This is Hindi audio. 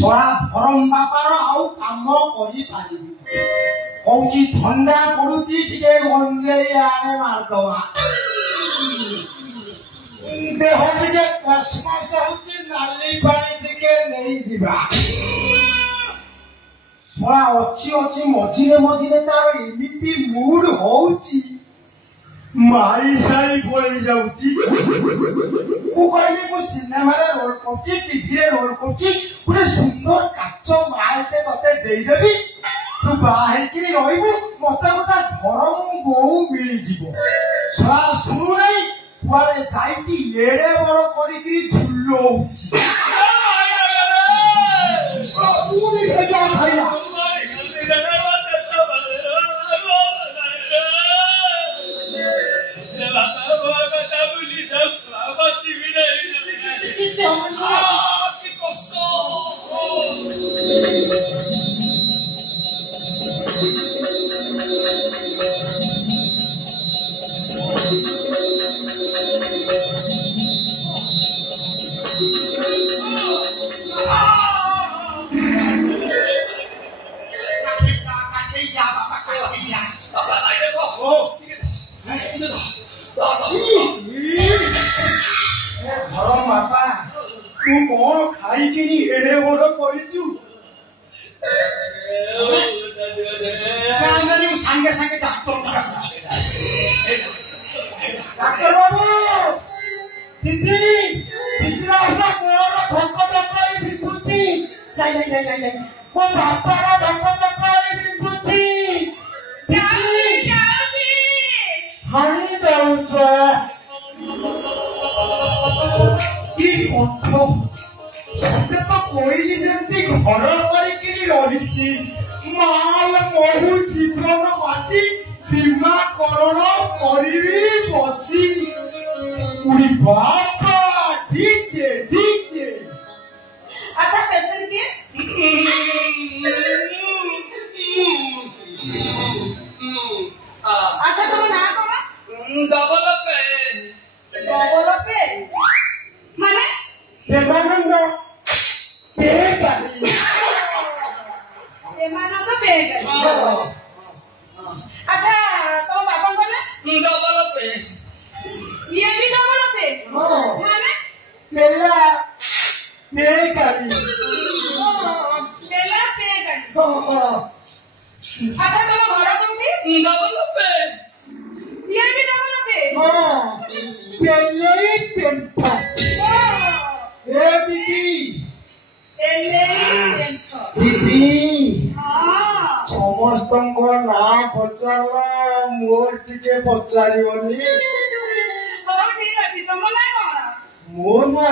ଛୁଆ ଫରମ ବାପାର ଆଉ କାମ କରିପାରିବି କହୁଛି ଥଣ୍ଡା ପଡୁଛି ଟିକେ ଗଞ୍ଜେଇ ଆଣେ ମାରିଦବା ଦେହ ଟିକେ କସମସ ହଉଛି ନାଲି ପାଣି ଟିକେ ନେଇଯିବା ଛୁଆ ଅଛି ମଝିରେ ମଝିରେ ତାର ଏମିତି ମୁଡ ହଉଛି ମାଇ ସାଇ ପଳେଇ ଯାଉଛି ମୁଁ କହିଲି ମୁଁ ସିନେମାରେ ରୋଲ କରୁଛି ଟିଭିରେ ରୋଲ କରୁଛି ଗୋଟେ ସୁନ୍ଦର କାଚ ମାଲଟେ ତତେ ଦେଇଦେବି ତୁ ବାହା ହେଇକିରି ରହିବୁ ମତେ ଗୋଟେ ଧରମ ବୋହୂ ମିଳିଯିବ ଛୁଆ ଶୁଣୁନାହିଁ କୁଆଡେ ଯାଇକି ଏଡେ ବଡ କରିକିରି ଝୁଲଉଛି ପୁଣି ଭେଜା ଖାଇଲା तू कौन खाई के नहीं एड़े बड़ करू सागे सागे डाक्टर बाबू मो बापार हाणी दौच सत्य तो कोई जमी घर रही माल महू जीवन माटी बीमाकरण करी बसी बापा डीजे डीजे अच्छा पेशेंट किए अच्छा तुम ना कौन डबल पे माने देवानंद पेगारी देवानंद पेगारी अच्छा तुम बापन को ना डबल पे ये भी डबल पे माने मेला पेगारी मेला पेगारी अच्छा तुम घर कोठी डबल पे ये भी डबल पे पेले पेंटा ए दीदी दीदी समस्त ना पचारा मोर टिके पचारिबनी ठीक अच्छी तुम ना कौन मो ना